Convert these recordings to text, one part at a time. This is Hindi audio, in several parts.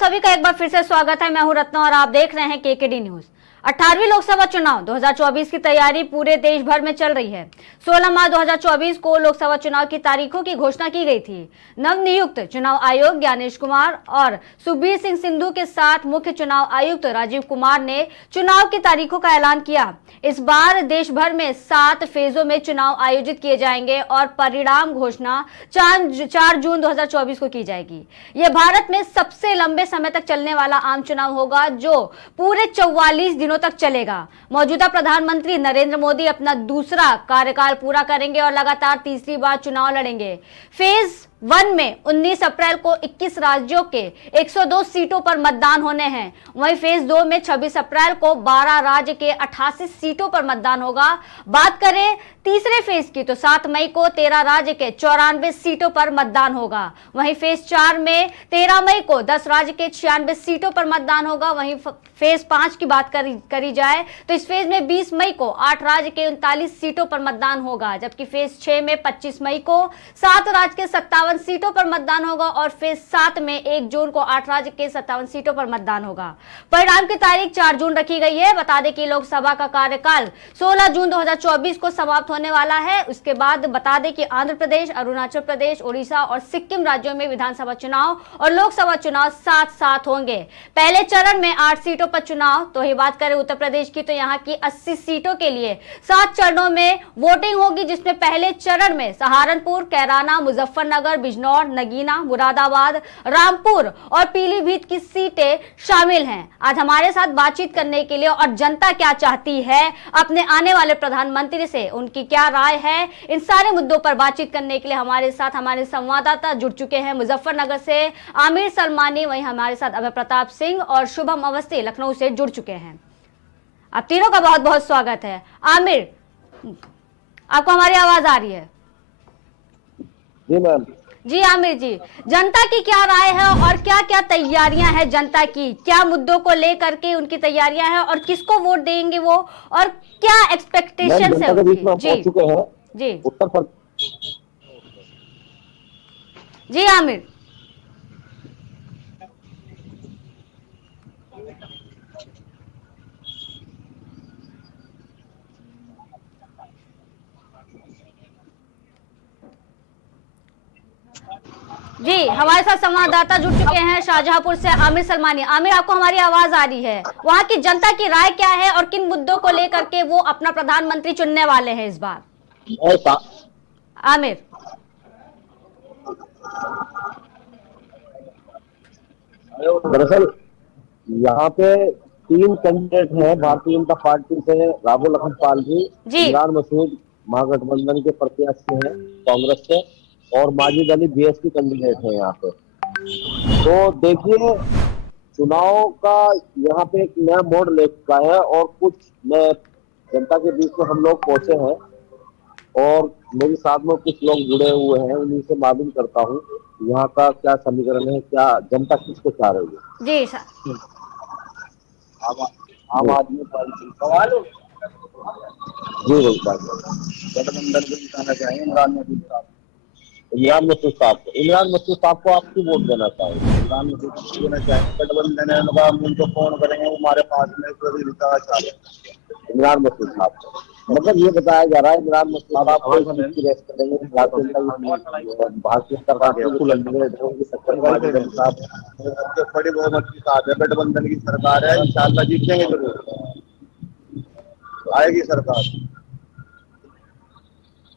सभी का एक बार फिर से स्वागत है। मैं हूं रत्ना और आप देख रहे हैं केकेडी न्यूज। 18वीं लोकसभा चुनाव 2024 की तैयारी पूरे देश भर में चल रही है। 16 मार्च 2024 को लोकसभा चुनाव की तारीखों की घोषणा की गई थी। नवनियुक्त चुनाव आयोग ज्ञानेश कुमार और सुखबीर सिंह सिंधु के साथ मुख्य चुनाव आयुक्त राजीव कुमार ने चुनाव की तारीखों का ऐलान किया। इस बार देश भर में 7 फेजों में चुनाव आयोजित किए जाएंगे और परिणाम घोषणा 4 जून 2024 को की जाएगी। यह भारत में सबसे लंबे समय तक चलने वाला आम चुनाव होगा जो पूरे 44 दिनों तक चलेगा। मौजूदा प्रधानमंत्री नरेंद्र मोदी अपना दूसरा कार्यकाल पूरा करेंगे और लगातार तीसरी बार चुनाव लड़ेंगे। फेज 1 में 19 अप्रैल को 21 राज्यों के 102 सीटों पर मतदान होने हैं। वहीं फेज 2 में 26 अप्रैल को 12 राज्य के 88 सीटों पर मतदान होगा। बात करें तीसरे फेज की तो 7 मई को 13 राज्य के 94 सीटों पर मतदान होगा। वहीं फेज 4 में 13 मई को 10 राज्य के 96 सीटों पर मतदान होगा। वहीं फेज 5 की बात करी जाए तो इस फेज में 20 मई को 8 राज्य के 39 सीटों पर मतदान होगा, जबकि फेज 6 में 25 मई को 7 राज्य के 57 सीटों पर मतदान होगा और फेज 7 में 1 जून को 8 राज्य के 57 सीटों पर मतदान होगा। परिणाम की तारीख 4 जून रखी गई है। बता दें कि लोकसभा का कार्यकाल 16 जून 2024 को समाप्त होने वाला है। उसके बाद बता दें कि आंध्र प्रदेश, अरुणाचल प्रदेश, उड़ीसा और सिक्किम राज्यों में विधानसभा चुनाव और लोकसभा चुनाव साथ साथ होंगे। पहले चरण में 8 सीटों पर चुनाव। तो ही बात करें उत्तर प्रदेश की तो यहाँ की 80 सीटों के लिए 7 चरणों में वोटिंग होगी, जिसमें पहले चरण में सहारनपुर, कैराना, मुजफ्फरनगर, बिजनौर, नगीना, मुरादाबाद, रामपुर और पीलीभीत की सीटें शामिल हैं। आज हमारे साथ बातचीत करने के लिए और जनता क्या चाहती है अपने आने वाले प्रधानमंत्री से, उनकी क्या राय है, इन सारे मुद्दों पर बातचीत करने के लिए हमारे साथ हमारे संवाददाता जुड़ चुके हैं। मुजफ्फरनगर से आमिर सलमानी, वहीं हमारे साथ अभय प्रताप सिंह और शुभम अवस्थी लखनऊ से जुड़ चुके हैं। आप तीनों का बहुत बहुत स्वागत है। आमिर, आपको हमारी आवाज आ रही है? जी मैम। जी आमिर जी, जनता की क्या राय है और क्या क्या तैयारियां हैं जनता की, क्या मुद्दों को लेकर के उनकी तैयारियां हैं और किसको वोट देंगे वो, और क्या एक्सपेक्टेशन है उनकी? जी जी उत्तर प्रदेश। जी आमिर। जी, हमारे साथ संवाददाता जुड़ चुके हैं शाहजहांपुर से आमिर सलमानी। आमिर, आपको हमारी आवाज आ रही है? वहां की जनता की राय क्या है और किन मुद्दों को लेकर के वो अपना प्रधानमंत्री चुनने वाले हैं इस बार? आमिर। दरअसल यहाँ पे 3 कैंडिडेट हैं भारतीय जनता पार्टी से, राघव लखन पाल जी, इमरान मसूद महागठबंधन के प्रत्याशी हैं कांग्रेस से, और माजिद अली बीएसपी कैंडिडेट है यहाँ पे। तो देखिए, चुनाव का यहाँ पे एक नया मोड़ ले चुका है और कुछ नए जनता के बीच में हम लोग पहुंचे हैं और मेरे साथ में कुछ लोग जुड़े हुए हैं। उन्हीं से मालूम करता हूँ यहाँ का क्या समीकरण है, क्या जनता किसको चाह रही है। जी सर। आम आदमी पार्टी सवाल जी गठबंधन को जिताना चाहिए इमरान मसूद साहब। इमरान मसूद साहब को आप क्यों वोट देना चाहेंगे? इमरान मसूद को देना चाहेंगे। गठबंधन है उनको फोन करेंगे, वो हमारे पास में इमरान मसूद साहब को मतलब ये बताया जा रहा है इमरान मसूद साहब भारतीय सरकार बड़ी बहुमत के साथ है, गठबंधन की सरकार है, इंशाल्लाह जीतेंगे जरूर, आएगी सरकार।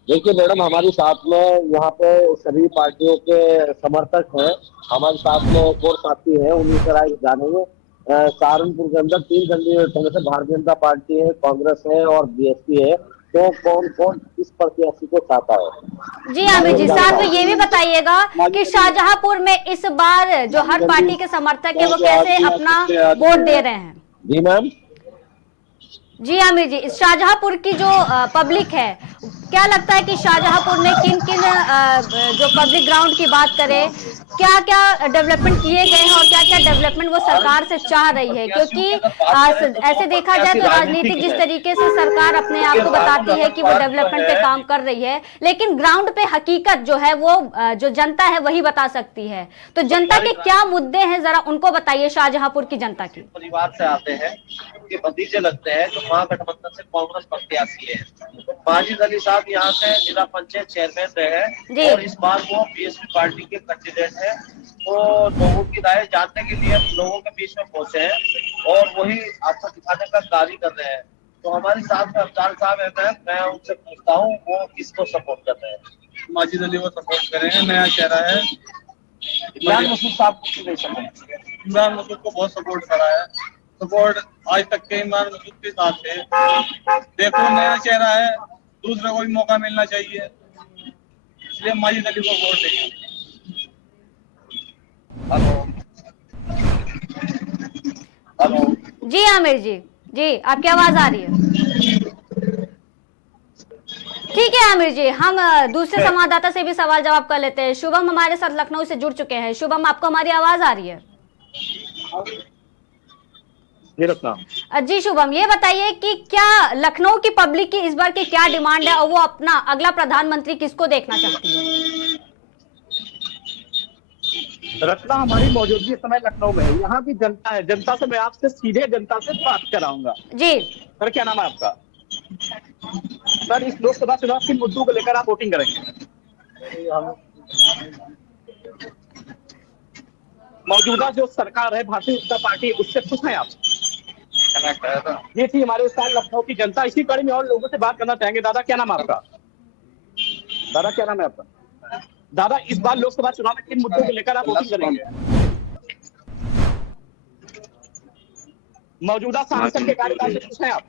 देखिए मैडम, हमारे साथ में यहाँ पे सभी पार्टियों के समर्थक हैं। हमारे साथ में एक और साथी है, उन्हीं से राय जानेंगे। सहारनपुर के अंदर 3 कैंडिडेट हैं, जैसे भारतीय जनता पार्टी है, कांग्रेस है और बीएसपी है। तो कौन कौन किस प्रत्याशी को चाहता है? जी आमिर जी, साथ में ये भी बताइएगा कि शाहजहांपुर में इस बार जो हर पार्टी के समर्थक है वो कैसे अपना वोट दे रहे हैं? जी मैम। जी आमिर जी, शाहजहांपुर की जो पब्लिक है क्या लगता है कि शाहजहांपुर में किन किन जो पब्लिक ग्राउंड की बात करें, क्या क्या डेवलपमेंट किए गए हैं और क्या क्या डेवलपमेंट वो सरकार से चाह रही है? क्योंकि ऐसे देखा जाए तो राजनीतिक जिस तरीके से सरकार अपने आप को बताती है कि वो डेवलपमेंट पे काम कर रही है, लेकिन ग्राउंड पे हकीकत जो है वो जो जनता है वही बता सकती है। तो जनता के क्या मुद्दे हैं, जरा उनको बताइए, शाहजहांपुर की जनता की। परिवार से आते हैं, उनके भतीजे लगते हैं जो महागठबंधन से कांग्रेस प्रत्याशी है। तो माजिद अली साहब यहाँ से जिला पंचायत चेयरमैन रहे हैं और इस बार वो बीएसपी पार्टी के कैंडिडेट है। तो लोगों की राय जानने के लिए लोगों के बीच में पहुंचे हैं और वही आपको दिखाने का कार्य कर रहे हैं। तो हमारे साथ में अफजाल साहब है, मैं उनसे पूछता हूँ वो किसको सपोर्ट कर रहे हैं। माजिद अली को सपोर्ट करेंगे, नया चेहरा है। इमरान मसूद साहब को नहीं सपोर्ट। इमरान मसूद को बहुत सपोर्ट करा है, सपोर्ट आज तक के इमरान मसूद के साथ है। देखो नया चेहरा है, दूसरे को भी मौका मिलना चाहिए, इसलिए माजिद अली को वोट देंगे। हेलो हेलो जी आमिर जी आपकी आवाज आ रही है? ठीक है आमिर जी, हम दूसरे संवाददाता से भी सवाल जवाब कर लेते हैं। शुभम हमारे साथ लखनऊ से जुड़ चुके हैं। शुभम, आपको हमारी आवाज आ रही है? जी शुभम, ये बताइए कि क्या लखनऊ की पब्लिक की इस बार की क्या डिमांड है और वो अपना अगला प्रधानमंत्री किसको देखना चाहती है? रत्ना हमारी मौजूदगी इस समय लखनऊ में है। यहाँ की जनता है, जनता से मैं आपसे सीधे जनता से बात कराऊंगा। जी सर, क्या नाम है आपका? सर, इस लोकसभा चुनाव के मुद्दों को लेकर आप वोटिंग करेंगे? मौजूदा जो सरकार है भारतीय जनता पार्टी, उससे खुश हैं आप? ये थी हमारे स्थान लखनऊ की जनता। इसी कड़ी में और लोगों से बात करना चाहेंगे। दादा, क्या नाम है आपका? दादा, क्या नाम है आपका? दादा, इस बार लोकसभा चुनाव में किन मुद्दों को लेकर आप वोटिंग करेंगे? मौजूदा सांसद के कार्यकाल से खुश हैं आप?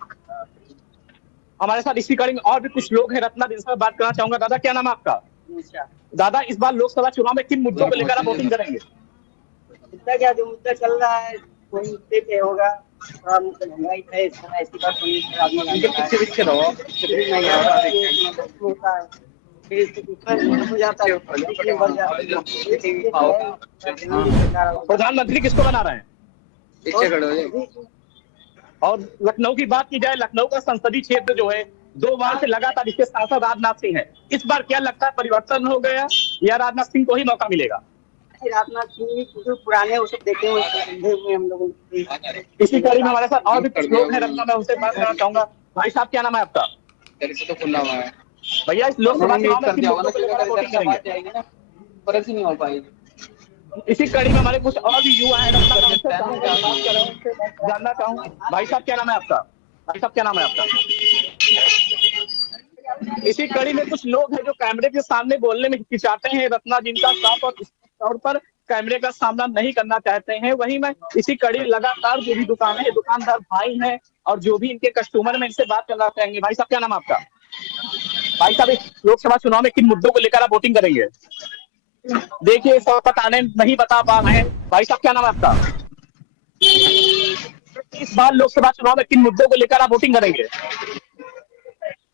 हमारे साथ इसी कड़ी में और भी कुछ लोग हैं रत्ना, जिनसे मैं बात करना चाहूंगा। दादा, क्या नाम है आपका? दादा, इस बार लोकसभा चुनाव में किन मुद्दों को लेकर आप वोटिंग करेंगे? मुद्दा क्या, जो मुद्दा चल रहा है कोई मुद्दे पे होगा। थोड़ा महंगाई है, ऐसी बात नहीं प्रधानमंत्री किसको बना रहे हैं? और लखनऊ की बात की जाए, लखनऊ का संसदीय क्षेत्र जो है 2 बार से लगातार इसके सांसद राजनाथ सिंह है। इस बार क्या लगता है, परिवर्तन हो गया या राजनाथ सिंह को ही मौका मिलेगा? राजनाथ सिंह पुराने वो सब देखे हुए हम लोग। इसी कड़ी में हमारे साथ और भी कुछ लोग हैं रत्ना, मैं उनसे बात करना चाहूंगा। भाई साहब, क्या नाम है आपका? तो खुला हुआ है भैया, इस लोकसभा चुनाव में किन मुद्दों को लेकर वोटिंग करेंगे? परख ही नहीं हो पाएगी। इसी कड़ी में हमारे कुछ और भी युवा हैं रत्ना, मैं उनसे जानना चाहूँ। भाई साहब, क्या नाम है आपका? भाई साहब, क्या नाम है आपका? इसी कड़ी में कुछ लोग हैं जो कैमरे के सामने बोलने में हिचकिचाते हैं रत्ना, जिनका साफ और तौर पर कैमरे का सामना नहीं करना चाहते हैं। वही मैं इसी कड़ी लगातार जो भी दुकानें, दुकानदार भाई हैं और जो भी इनके कस्टमर में, इनसे बात करना चाहेंगे। भाई साहब, क्या नाम है आपका? भाई साहब, इस लोकसभा चुनाव में किन मुद्दों को लेकर आप वोटिंग करेंगे? देखिए, सब बताने नहीं बता पा रहे हैं। भाई साहब, क्या नाम है आपका? इस बार लोकसभा चुनाव में किन मुद्दों को लेकर आप वोटिंग करेंगे?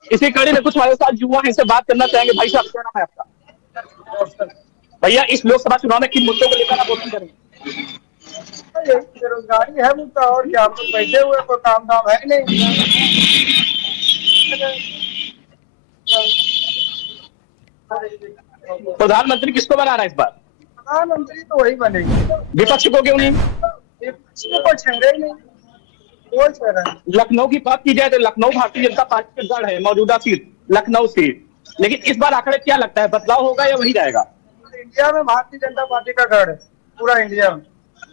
इसी कड़ी में कुछ हमारे साथ युवा इनसे बात करना चाहेंगे। भाई साहब, क्या नाम है आपका? भैया, इस लोकसभा चुनाव में किन मुद्दों को लेकर आप वोटिंग करेंगे? बेरोजगारी है मुद्दा, और क्या, हम लोग बैठे हुए, कोई काम धाम है नहीं। प्रधानमंत्री किसको बना रहा है इस बार? प्रधानमंत्री तो वही बनेगी। विपक्ष को क्यों नहीं? विपक्ष को कोई छेड़े ही नहीं, कोई छेड़ा नहीं। लखनऊ की बात की जाए तो लखनऊ भारतीय जनता पार्टी का गढ़ है, मौजूदा सीट लखनऊ सीट। लेकिन इस बार आखिर क्या लगता है, बदलाव होगा या वही जाएगा? इंडिया में भारतीय जनता पार्टी का गढ़ है, पूरा इंडिया में।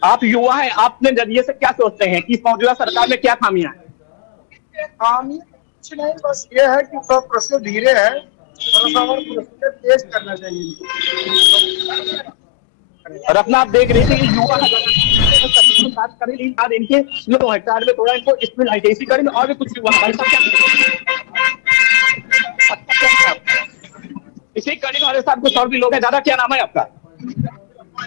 आप युवा हैं, आपने नजरिए से क्या सोचते हैं कि मौजूदा सरकार में क्या खामियां हैं? खामी कुछ नहीं, बस ये है कि सब प्रोसेस धीरे है, थोड़ा सा और प्रोसीजर तेज करना चाहिए। रत्ना, आप देख रहे थे कि युवा बात करें, लेकिन आज इनके स्लो है, कार्ड में थोड़ा इनको स्पीड है। इसी कड़ी में और भी कुछ युवा है। इसी कड़ी में हमारे साथ कुछ और भी लोग हैं। दादा, क्या नाम है आपका?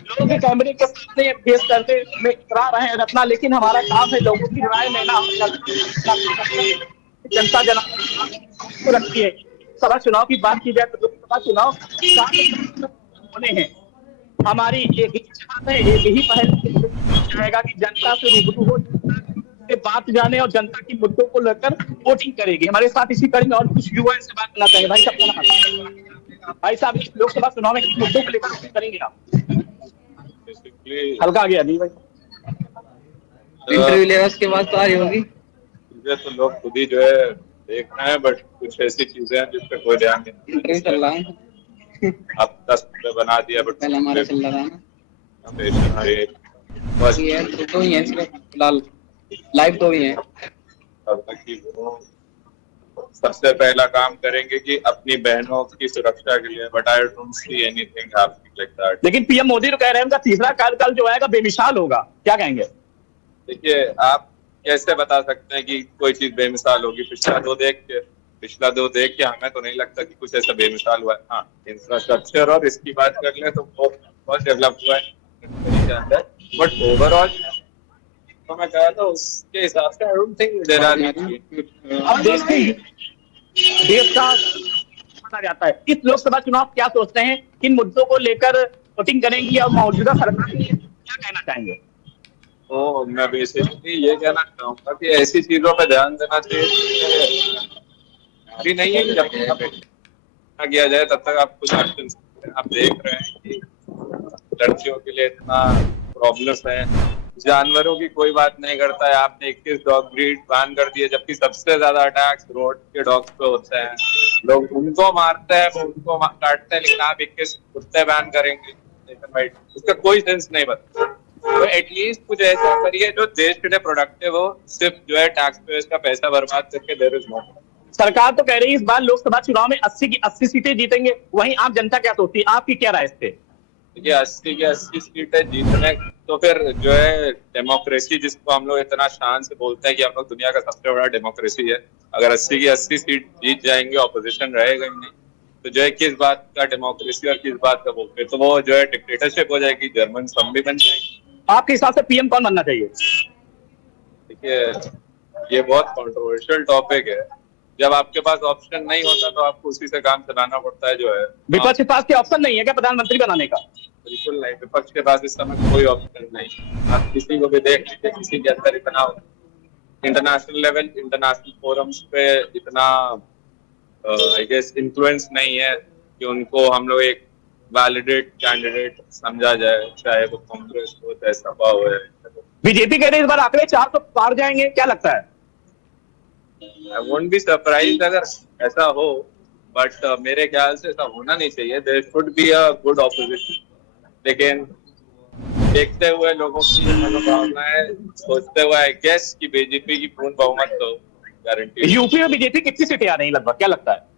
लोगों के कैमरे के सामने फेस करते में करा रहे हैं रत्ना, लेकिन हमारा काम है लोगों की राय लेना। जनता जनादेश को रखती है, लोकसभा चुनाव की बात की जाए तो लोकसभा चुनाव 7 होने हैं। हमारी एक ही चाहत है, एक ही पहल चाहेगा कि जनता से रूबरू हो, से बात जाने और जनता की मुद्दों को लेकर वोटिंग करेगी। हमारे साथ इसी कड़ी में और कुछ युवा से बात करना चाहेंगे। भाई साहब क्या नाम? भाई साहब इस लोकसभा चुनाव में किन मुद्दों को लेकर वोटिंग करेंगे आप? हल्का आ गया नहीं भाई, इंटरव्यू लेगा उसके बाद तो आ रही होगी। चीजें तो लोग खुद ही जो है देख रहे हैं, बट कुछ ऐसी चीजें हैं जिस पे कोई ध्यान नहीं। इंटरव्यू चल रहा है, अब 10 पे बना दिया, बट पहले हमारा चल रहा है ना। बस ये तो ही है फिलहाल, लाइव तो ही है। तब तक कि वो सबसे पहला काम करेंगे कि अपनी बहनों की सुरक्षा के लिए, but I don't see anything happening like that. लेकिन पीएम मोदी तो कह रहे हैं उनका तीसरा कार्यकाल जो आएगा बेमिसाल होगा, क्या कहेंगे? देखिए, आप कैसे बता सकते हैं कि कोई चीज बेमिसाल होगी? पिछला दो देख के हमें तो नहीं लगता कि कुछ ऐसा बेमिसाल हुआ है। हाँ, इंफ्रास्ट्रक्चर और इसकी बात कर ले तो बहुत डेवलप हुआ है, बट ओवरऑल तो मैं कहा था उसके हिसाब से I don't think there are अब देश का माना जाता है। इस लोकसभा चुनाव क्या सोचते हैं, किन मुद्दों को लेकर वोटिंग करेंगी और मौजूदा सरकार के लिए क्या कहना चाहेंगे? तो मैं बेसिकली ये कहना चाहूंगा कि ऐसी चीजों पे ध्यान देना चाहिए। अभी नहीं है कि जब तक किया जाए तब तक आप कुछ एक्शन आप देख रहे हैं कि लड़कियों के लिए इतना प्रॉब्लम्स है, जानवरों की कोई बात नहीं करता है। आपने 21 डॉग ब्रीड बैन कर दिए, जबकि सबसे ज्यादा अटैक्स रोड के डॉग्स पे होते हैं। लोग उनको मारते हैं, वो उनको काटते हैं, लेकिन आप 21 कुत्ते बैन करेंगे, लेकिन भाई उसका कोई सेंस नहीं बनता। तो एटलीस्ट कुछ ऐसा करिए जो देश के लिए प्रोडक्टिव हो, सिर्फ जो है टैक्स पेयर्स का पैसा बर्बाद करके देयर इज नो। सरकार तो कह रही है इस बार लोकसभा चुनाव में 80 की 80 सीटें जीतेंगे, वहीं आम जनता क्या सोचती है, आपकी क्या राय इस पे? देखिए, 80 की 80 सीटें जीतने तो फिर जो है डेमोक्रेसी, जिसको हम लोग इतना शान से बोलते हैं कि हम लोग दुनिया का सबसे बड़ा डेमोक्रेसी है, अगर 80 की 80 सीट जीत जाएंगे, ऑपोजिशन रहेगा ही नहीं, तो जो है किस बात का डेमोक्रेसी और किस बात का वोट? तो वो जो है डिक्टेटरशिप हो जाएगी, जर्मन हम भी बन जाएंगे। आपके हिसाब से पीएम कौन बनना चाहिए? देखिए, ये बहुत कंट्रोवर्शियल टॉपिक है। जब आपके पास ऑप्शन नहीं होता तो आपको उसी से काम चलाना पड़ता है। जो है विपक्ष के पास ऑप्शन नहीं है क्या प्रधानमंत्री बनाने का? बिल्कुल नहीं, विपक्ष के पास इस समय कोई ऑप्शन नहीं। आप किसी को भी देख लीजिए, किसी के अंदर इतना इंटरनेशनल लेवल, इंटरनेशनल फोरम्स पे इतना आई गेस इन्फ्लुएंस नहीं है कि उनको हम लोग एक वैलिडेट कैंडिडेट समझा जाए, चाहे वो कांग्रेस हो चाहे सपा हो। बीजेपी कह रही है इस बार आंकड़े 400 पार जाएंगे, क्या लगता है? आई वोंट बी सरप्राइज्ड अगर ऐसा हो, बट मेरे ख्याल से ऐसा होना नहीं चाहिए। There should be a good opposition, लेकिन देखते हुए लोगों की मनोभावनाएं सोचते हुए आई गेस कि बीजेपी की पूर्ण बहुमत तो गारंटी। यूपी में बीजेपी कितनी सीटें आ रही है लगभग, क्या लगता है?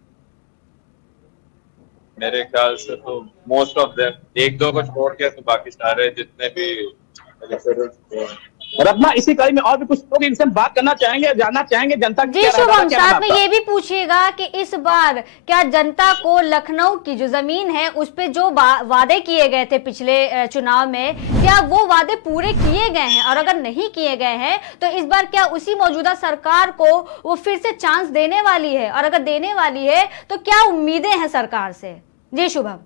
मेरे ख्याल से तो मोस्ट ऑफ देम, एक दो को छोड़ के तो बाकी सारे जितने भी। रत्ना, इसी कड़ी में और भी कुछ लोग इनसे बात करना चाहेंगे, जानना चाहेंगे जनता जी शुभम, साथ में ये भी पूछिएगा कि इस बार क्या जनता को लखनऊ की जो जमीन है उस पे जो वादे किए गए थे पिछले चुनाव में, क्या वो वादे पूरे किए गए हैं? और अगर नहीं किए गए हैं तो इस बार क्या उसी मौजूदा सरकार को वो फिर से चांस देने वाली है? और अगर देने वाली है तो क्या उम्मीदें हैं सरकार से? जी शुभम।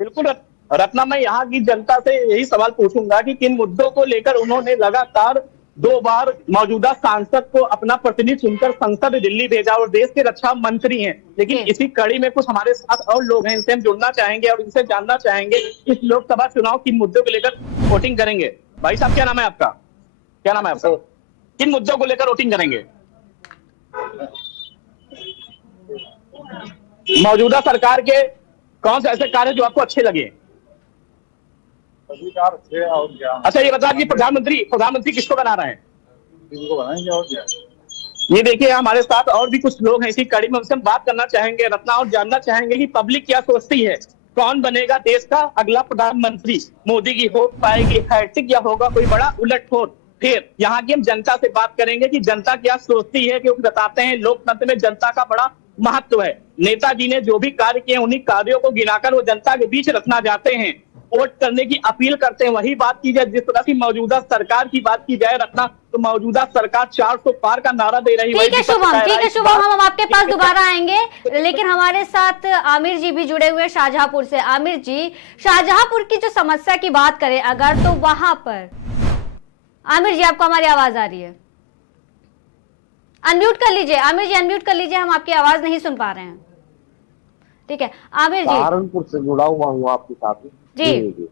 बिल्कुल रत्ना, मैं यहाँ की जनता से यही सवाल पूछूंगा कि किन मुद्दों को लेकर उन्होंने लगातार 2 बार मौजूदा सांसद को अपना प्रतिनिधि चुनकर संसद दिल्ली भेजा और देश के रक्षा मंत्री हैं। लेकिन इसी कड़ी में कुछ हमारे साथ और लोग हैं, इनसे हम जुड़ना चाहेंगे और इनसे जानना चाहेंगे इस लोकसभा चुनाव किन मुद्दों को लेकर वोटिंग करेंगे। भाई साहब, क्या नाम है आपका? क्या नाम है आपका? किन मुद्दों को लेकर वोटिंग करेंगे? मौजूदा सरकार के कौन से ऐसे कार्य जो आपको अच्छे लगे? और क्या? अच्छा, ये बता कि प्रधानमंत्री किसको बना रहे हैं? इनको बनाएंगे और क्या? ये देखिए, हमारे साथ और भी कुछ लोग हैं इसी कड़ी में, उनसे हम बात करना चाहेंगे रत्ना, और जानना चाहेंगे कि पब्लिक क्या सोचती है, कौन बनेगा देश का अगला प्रधानमंत्री? मोदी की हो पाएगी हैट्रिक या होगा कोई बड़ा उलटफेर? फिर यहाँ की हम जनता से बात करेंगे कि जनता क्या सोचती है, क्योंकि बताते हैं लोकतंत्र में जनता का बड़ा महत्व है। नेताजी ने जो भी कार्य किए उन्हीं कार्यों को गिनाकर वो जनता के बीच रखना चाहते हैं। वोट करने की अपील करते हैं। वही बात की जाए जिस तरह की मौजूदा सरकार की बात की जाए रत्ना, तो मौजूदा सरकार 400 पार का नारा दे रही है। ठीक है शुभम, हम आपके पास दोबारा आएंगे, लेकिन हमारे साथ आमिर जी भी जुड़े हुए हैं शाहजहांपुर से। आमिर जी, शाहजहांपुर की जो समस्या की बात करें अगर, तो वहां पर आमिर जी आपको हमारी आवाज आ रही है? अनम्यूट कर लीजिए आमिर जी, अनम्यूट कर लीजिए, हम आपकी आवाज नहीं सुन पा रहे हैं। ठीक है आमिर जी, सहारनपुर से जुड़ा हुआ हूँ आपके साथ। जी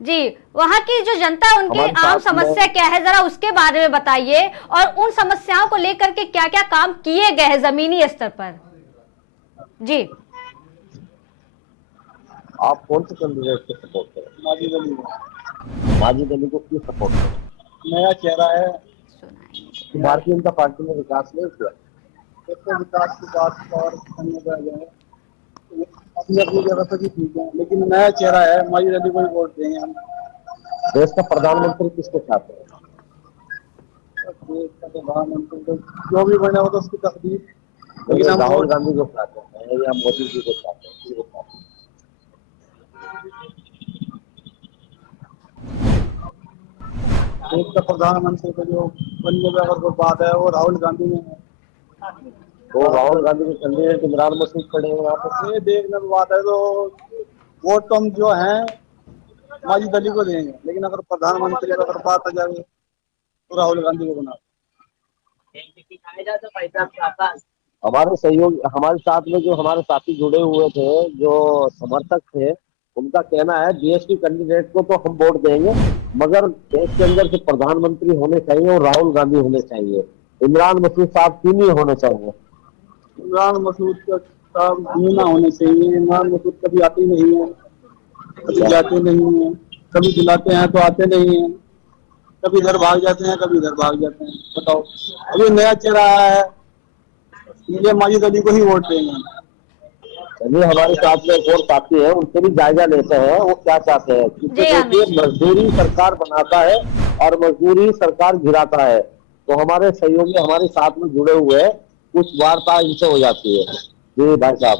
जी, वहाँ की जो जनता है उनकी आम समस्या क्या है, जरा उसके बारे में बताइए, और उन समस्याओं को लेकर के क्या क्या काम किए गए हैं जमीनी स्तर पर। जी, आप कौन से कैंडिडेट को सपोर्ट करें? माजिद अली को क्यों सपोर्ट करें? नया चेहरा है। भारतीय जनता पार्टी ने विकास नहीं किया। विकास की बात और करने का जो है अपनी अपनी जगह पर भी ठीक है, लेकिन नया चेहरा है, माजिद अली को ही वोट देंगे हम। देश का प्रधानमंत्री किसको चाहते हैं? देश का प्रधानमंत्री तो जो भी बने हो तो उसकी तकदीर, लेकिन हम राहुल गांधी को चाहते हैं या मोदी जी को चाहते हैं? देश का प्रधानमंत्री को जो बनने का अगर कोई बात है वो राहुल गांधी में है। तो राहुल गांधी के कैंडिडेट इमरान मसूद खड़े हैं यहाँ पर। ये देखने की बात है तो वोट तो हम जो है माजिद अली को देंगे, लेकिन अगर प्रधानमंत्री का अगर बात आ जाए तो राहुल गांधी को बना। हमारे सहयोग, हमारे साथ में जो हमारे साथी जुड़े हुए थे, जो समर्थक थे, उनका कहना है बीएसपी कैंडिडेट को तो हम वोट देंगे, मगर देश के अंदर से प्रधानमंत्री होने चाहिए और राहुल गांधी होने चाहिए। इमरान मसूद साहब क्यों नहीं होने चाहिए? इमरान मसूद साहब क्यों ना होने चाहिए? इमरान मसूद कभी आते नहीं है, कभी जाते नहीं है, कभी बुलाते हैं तो आते नहीं है, कभी इधर भाग जाते हैं, कभी इधर भाग जाते हैं। बताओ, अभी नया चेहरा है, ये माजिद अली को ही वोट देंगे। चलिए, हमारे साथ में एक और साथी है, उनसे भी जायजा लेते हैं वो क्या चाहते हैं। क्योंकि मजदूरी सरकार बनाता है और मजदूरी सरकार गिराता है। तो हमारे सहयोगी हमारे साथ में जुड़े हुए हैं, कुछ वार्ता इनसे हो जाती है। जी भाई साहब,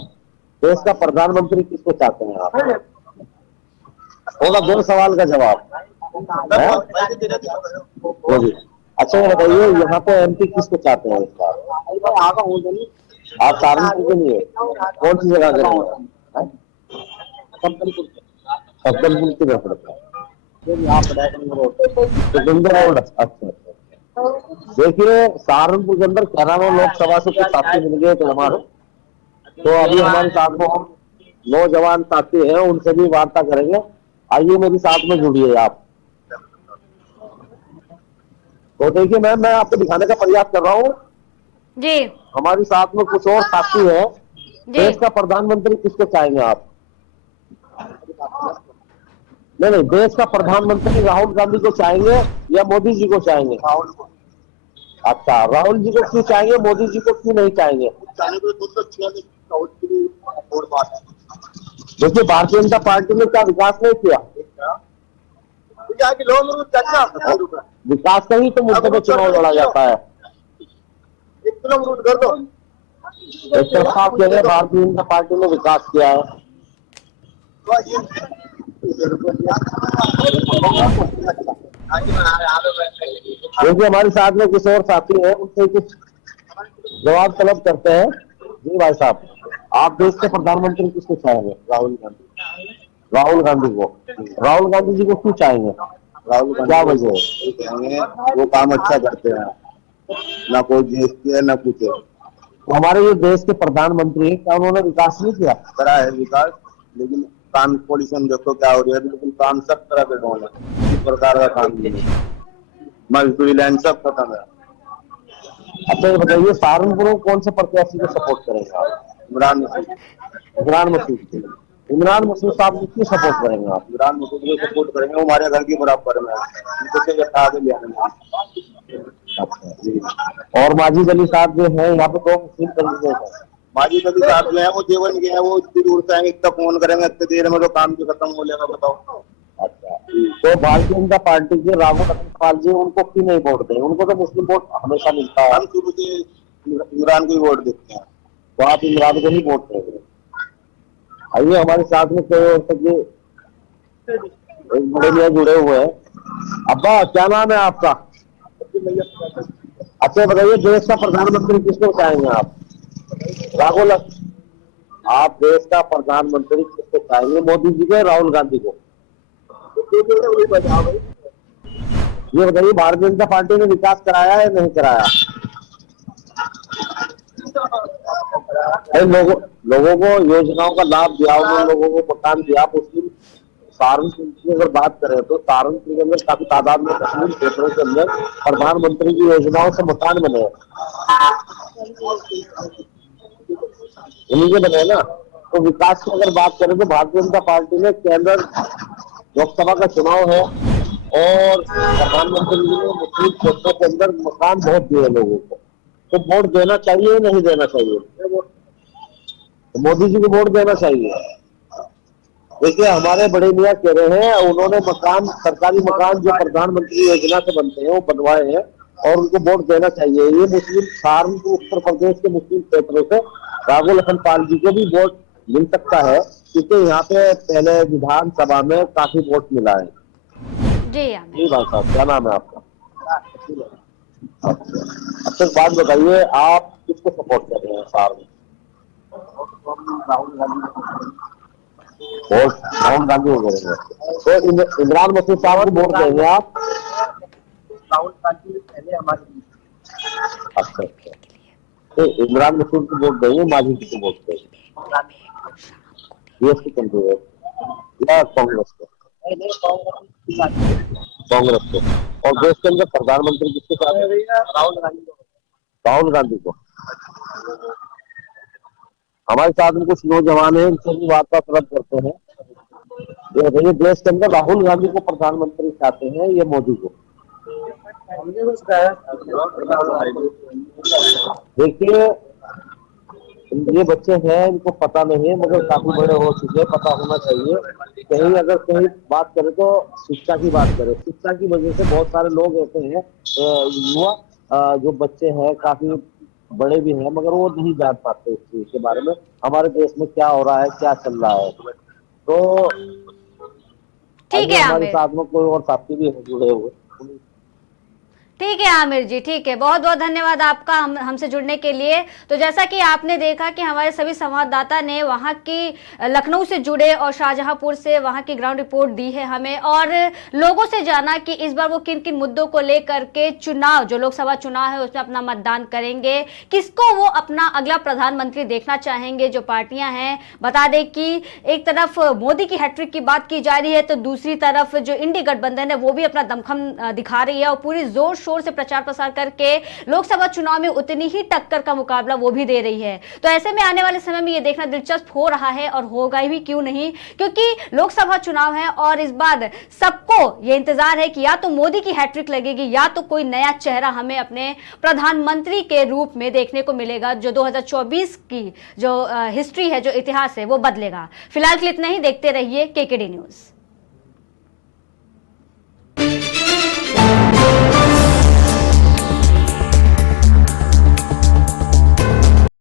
देश का प्रधानमंत्री किसको चाहते हैं आप? थोड़ा दो सवाल का जवाब। अच्छा ये बताइए, यहाँ पे एमपी किसको चाहते हैं इस बार? आप सहारनपुर के लिए कौन सी जगह करेंगे? सब्बलपुर की तरफ पड़ता है। अच्छा, देखिए सहारनपुर के अंदर कैराना लोकसभा से कुछ साथी मिल गए थे हमारे, तो अभी हमारे साथ में हम नौजवान साथी हैं, उनसे भी वार्ता करेंगे। आइए मेरे साथ में जुड़िए आप। तो देखिए मैम, मैं आपको दिखाने का प्रयास कर रहा हूँ जी। हमारे साथ में कुछ और साथी हैं। देश का प्रधानमंत्री किसको चाहेंगे आप? नहीं, देश का प्रधानमंत्री राहुल गांधी को चाहेंगे या मोदी जी को चाहेंगे? राहुल को। अच्छा, राहुल जी को क्यों चाहेंगे, मोदी जी को क्यों नहीं चाहेंगे? देखिए भारतीय जनता पार्टी ने क्या विकास नहीं किया? विकास का ही तो मुद्दे पे चुनाव लड़ा जाता है। कर दो। एक तरफ आप कह रहे हैं भारतीय जनता पार्टी ने विकास किया है। देखिए हमारे साथ में कुछ और साथी हैं, उनसे कुछ जवाब तलब करते हैं। जी भाई साहब, आप देश के प्रधानमंत्री किसको चाहेंगे? राहुल गांधी। राहुल गांधी को। राहुल गांधी जी को क्यों चाहेंगे? राहुल गांधी क्या वजह है? वो काम अच्छा करते हैं, ना कोई जीएसटी है ना कुछ है। तो हमारे ये देश के प्रधानमंत्री क्या उन्होंने विकास नहीं किया? करा है विकास, लेकिन काम पॉल्यूशन देखो क्या हो रही है, लेकिन काम सब तरह के डॉन है, किसी प्रकार का काम नहीं है, मजदूरी लाइन सब खत्म है। अच्छा ये बताइए, सहारनपुर में कौन से प्रत्याशी को सपोर्ट करेंगे आप? इमरान मसूद। इमरान मसूद। इमरान मसूद साहब को क्यों सपोर्ट करेंगे आप? इमरान मसूद को सपोर्ट करेंगे, वो हमारे घर के बराबर में है। और माजिद अली साहब जो है यहाँ पे 2 मुस्लिम कैंडिडेट है। माजिद अली साहब जो है वो जीवन के हैं, वो इतनी दूर से आएंगे, इतना फोन करेंगे, इतनी देर में तो काम जो खत्म हो जाएगा। बताओ। अच्छा, तो भारतीय जनता पार्टी के राघव लखनपाल जी, उनको क्यों नहीं वोट दें? उनको तो मुस्लिम वोट हमेशा मिलता है। हम शुरू से इमरान को ही वोट देते हैं, तो आप इमरान को ही वोट देंगे। आइए हमारे साथ में कोई और एक बड़े मियाँ जुड़े हुए हैं। अब्बा क्या नाम है आपका? अच्छा बताइए, देश का प्रधानमंत्री किसको चाहेंगे आप? राहुल? आप देश का प्रधानमंत्री किसको चाहेंगे, मोदी जी को या राहुल गांधी को? ये बताइए, भारतीय जनता पार्टी ने विकास कराया है नहीं कराया? लोगों को योजनाओं का लाभ दिया, उन लोगों को मकान दिया। मुस्लिम सहारनपुर की अगर बात करें तो सहारनपुर के अंदर काफी तादाद में मुस्लिम क्षेत्रों के अंदर प्रधानमंत्री की योजनाओं से मकान बने, उन्हीं के बने ना। तो विकास की अगर बात करें तो भारतीय जनता पार्टी ने केंद्र लोकसभा का चुनाव है और प्रधानमंत्री जी ने मुस्लिम क्षेत्रों के अंदर मकान बहुत दिए लोगों को। तो वोट देना चाहिए या नहीं देना चाहिए? तो मोदी जी को वोट देना चाहिए। देखिए, हमारे बड़े मियाँ कह रहे हैं, उन्होंने मकान, सरकारी मकान जो प्रधानमंत्री योजना से बनते हैं वो बनवाए हैं और उनको वोट देना चाहिए। ये मुस्लिम सहारनपुर उत्तर प्रदेश के मुस्लिम क्षेत्रों से राघव लखन पाल जी को भी वोट मिल सकता है, क्योंकि यहाँ पे पहले विधानसभा में काफी वोट मिला है। जी भाई साहब, क्या नाम है आपका? अच्छा, एक बात बताइए, आप किसको सपोर्ट कर रहे हैं सहारनपुर? राहुल गांधी हो गए, तो इमरान मसूद साहब को वोट देंगे आप? राहुल गांधी पहले हमारे। अच्छा, तो इमरान मसूद को वोट देंगे, माजी जी को वोट देंगे? बीएसपी कैंडिडेट या कांग्रेस को? कांग्रेस को। और देश के अंदर प्रधानमंत्री किसके साथ है? राहुल गांधी को। राहुल गांधी को। हमारे साथ में कुछ नौजवान हैं, इनसे भी वार्तालाप करते हैं। ये देश के अंदर राहुल गांधी को प्रधानमंत्री चाहते हैं या मोदी को? देखिए, ये बच्चे हैं, इनको पता नहीं है, मगर काफी बड़े हो चुके हैं, पता होना चाहिए। कहीं अगर कहीं बात करें तो शिक्षा की बात करें, शिक्षा की वजह से बहुत सारे लोग ऐसे हैं, युवा जो बच्चे हैं, काफी बड़े भी हैं, मगर वो नहीं जान पाते इस चीज के बारे में, हमारे देश में क्या हो रहा है, क्या चल रहा है। तो ठीक है, हमारे साथ में कोई और साथी भी जुड़े हुए। ठीक है आमिर जी, ठीक है, बहुत बहुत धन्यवाद आपका हमसे जुड़ने के लिए। तो जैसा कि आपने देखा कि हमारे सभी संवाददाता ने वहां की लखनऊ से जुड़े और शाहजहांपुर से वहां की ग्राउंड रिपोर्ट दी है हमें, और लोगों से जाना कि इस बार वो किन किन मुद्दों को लेकर के चुनाव, जो लोकसभा चुनाव है उसमें अपना मतदान करेंगे, किसको वो अपना अगला प्रधानमंत्री देखना चाहेंगे, जो पार्टियां हैं। बता दें कि एक तरफ मोदी की हैट्रिक की बात की जा रही है, तो दूसरी तरफ जो इंडी गठबंधन है वो भी अपना दमखम दिखा रही है और पूरी जोर शोर से प्रचार प्रसार करके लोकसभा चुनाव में उतनी ही टक्कर का मुकाबला वो भी दे रही है। तो ऐसे में आने वाले समय में ये देखना दिलचस्प हो रहा है, और होगा भी क्यों नहीं, क्योंकि लोकसभा चुनाव है और इस बार सबको ये इंतजार है कि या तो मोदी की हैट्रिक लगेगी या तो कोई नया चेहरा हमें अपने प्रधानमंत्री के रूप में देखने को मिलेगा, जो 2024 की जो हिस्ट्री है, जो इतिहास है, वो बदलेगा। फिलहाल के लिए इतना ही। देखते रहिए केकेडी न्यूज।